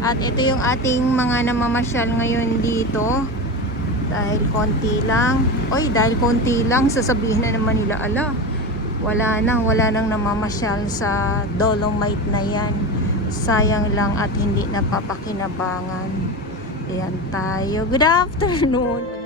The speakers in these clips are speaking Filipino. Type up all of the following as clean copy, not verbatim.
At ito yung ating mga namamasyal ngayon dito. Dahil konti lang. Oy, dahil konti lang, sasabihin na naman nila, ala, wala nang namamasyal sa Dolomite na yan. Sayang lang at hindi napapakinabangan. Ayan tayo. Good afternoon.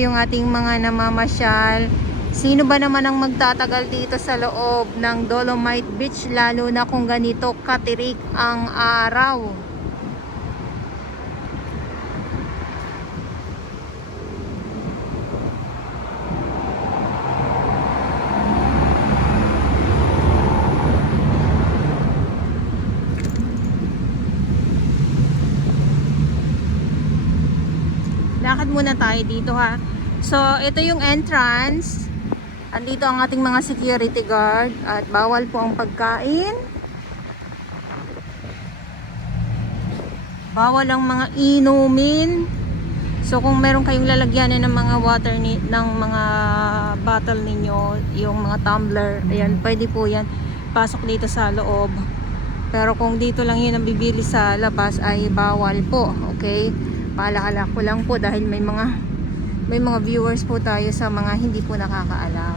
Yung ating mga namamasyal. Sino ba naman ang magtatagal dito sa loob ng Dolomite Beach, lalo na kung ganito katirik ang araw? Lakad muna tayo dito, ha. So, ito yung entrance. Andito ang ating mga security guard at bawal po ang pagkain. Bawal ang mga inumin. So, kung meron kayong lalagyanan ng mga water ng mga bottle ninyo, yung mga tumbler, ayan, pwede po yan. Pasok dito sa loob. Pero kung dito lang yun ang bibili sa labas ay bawal po, okay? Paalala ko lang po dahil may mga viewers po tayo sa mga hindi po nakakaalam.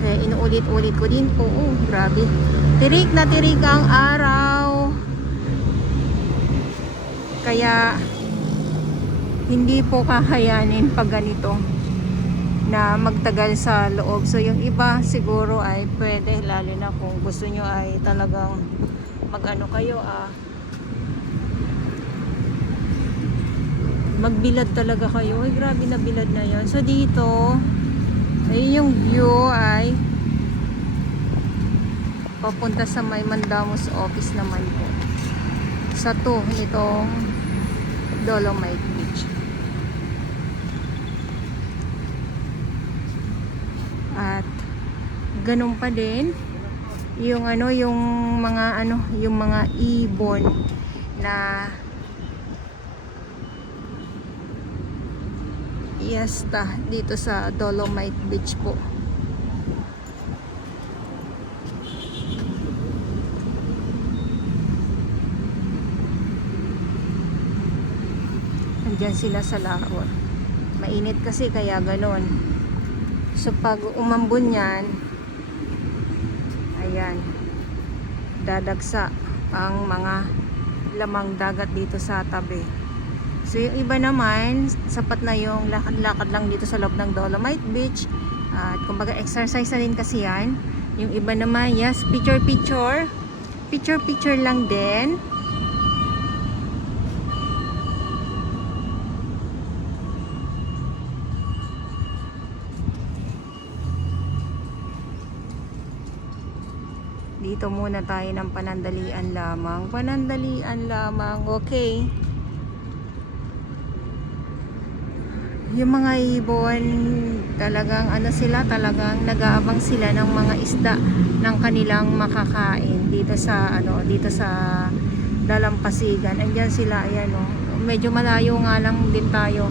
Kaya inuulit-ulit ko din po. Oh, grabe. Tirik na tirik ang araw. Kaya hindi po kakayanin pag ganito na magtagal sa loob. So yung iba siguro ay pwede, lalo na kung gusto nyo ay talagang mag-ano kayo, magbilad talaga kayo. Ay, grabe na bilad na yon. So dito, ayun yung view ay papunta sa may Mandamus office naman po. Sa nitong Dolomite Beach. At ganun pa din yung yung mga ibon na fiesta dito sa Dolomite Beach po. Andyan sila sa laot. Mainit kasi kaya ganon. So pag umambon yan, ayan, dadagsa ang mga lamang dagat dito sa tabi. So yung iba naman, sapat na yung lakad-lakad lang dito sa loob ng Dolomite Beach. At kumbaga exercise na din kasi yan. Yung iba naman, yes, picture lang din. Dito muna tayo ng panandalian lamang. Panandalian lamang, okay. Yung mga ibon, talagang ano sila, talagang nag-aabang sila ng mga isda ng kanilang makakain dito sa dito sa Dalampasigan. Andiyan sila, ayan oh. Medyo malayo nga lang din tayo.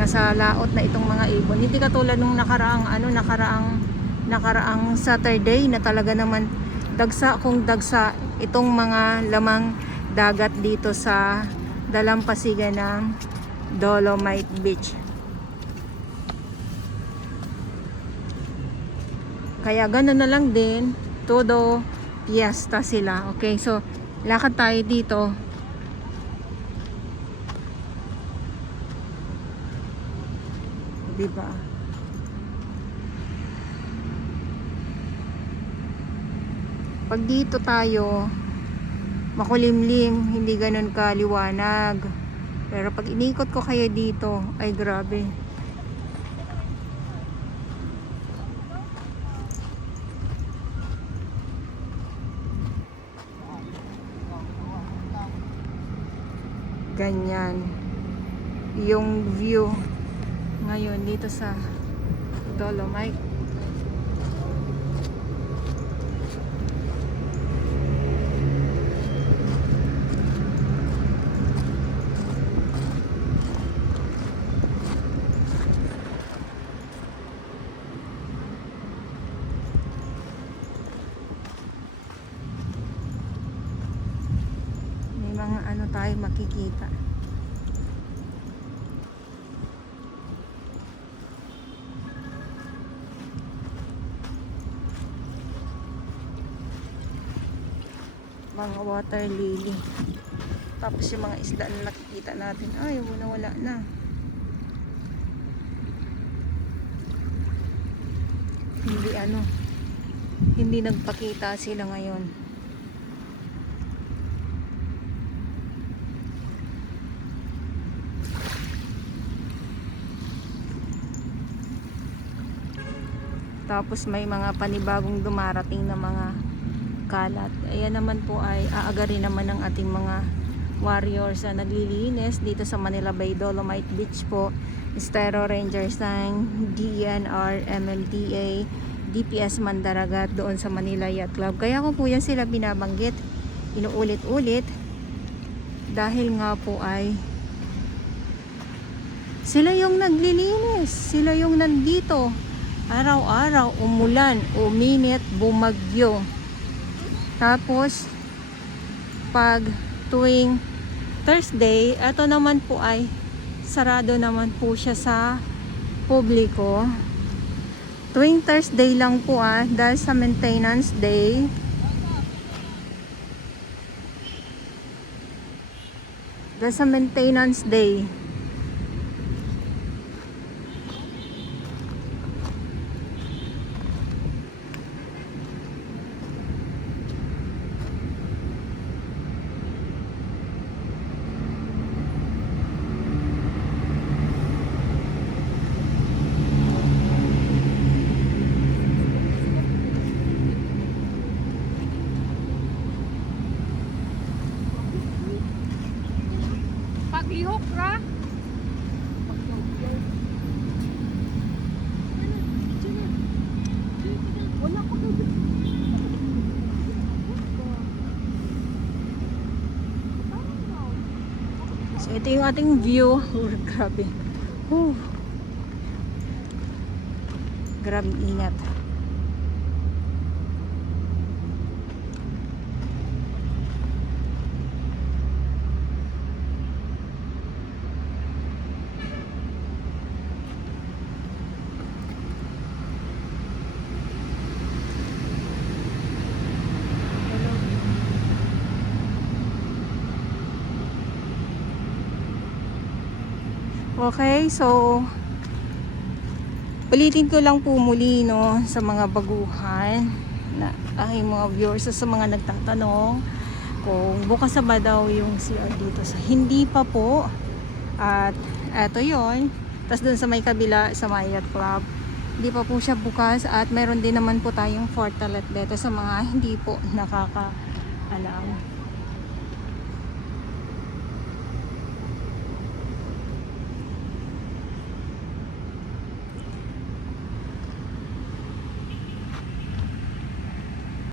Nasa laot na itong mga ibon. Hindi katulad nung nakaraang Saturday na talaga naman dagsa kung dagsa itong mga lamang dagat dito sa Dalampasigan ng Dolomite Beach. Kaya gano'n na lang din, todo fiesta sila. Okay, so lakad tayo dito. Diba? Pag dito tayo, makulimlim, hindi gano'n kaliwanag. Pero pag inikot ko kayo dito, ay grabe. Ganyan yung view ngayon dito sa Dolomite. May mga ano tayo makikita. Mga water lily. Tapos yung mga isda na nakikita natin, ay wala na. Hindi nagpakita sila ngayon. Tapos may mga panibagong dumarating na mga kalat. Ayan naman po ay aagarin naman ng ating mga warriors na naglilinis dito sa Manila Bay Dolomite Beach po. Estero Rangers ng DNR, MMDA, DPS Mandaragat doon sa Manila Yacht Club. Kaya ko po yan sila binabanggit, inuulit-ulit dahil nga po ay sila yung naglilinis, sila yung nandito araw-araw, umulan, uminit, bumagyo. Tapos pag tuwing Thursday, ito naman po ay sarado naman po siya sa publiko. Tuwing Thursday lang po dahil sa maintenance day. Dahil sa maintenance day. Ihok ra. Wala ko. So ito yung ating view. Grabe. Grabe ingat. Okay, so ulitin ko lang po muli sa mga baguhan na aking mga viewers, sa mga nagtatanong kung bukas na ba daw yung CR dito. So, hindi pa po. At eto yon. Tapos dun sa may kabila sa my yacht club, Hindi pa po siya bukas at meron din naman po tayong 4 toilet dito sa mga hindi po nakakaalam.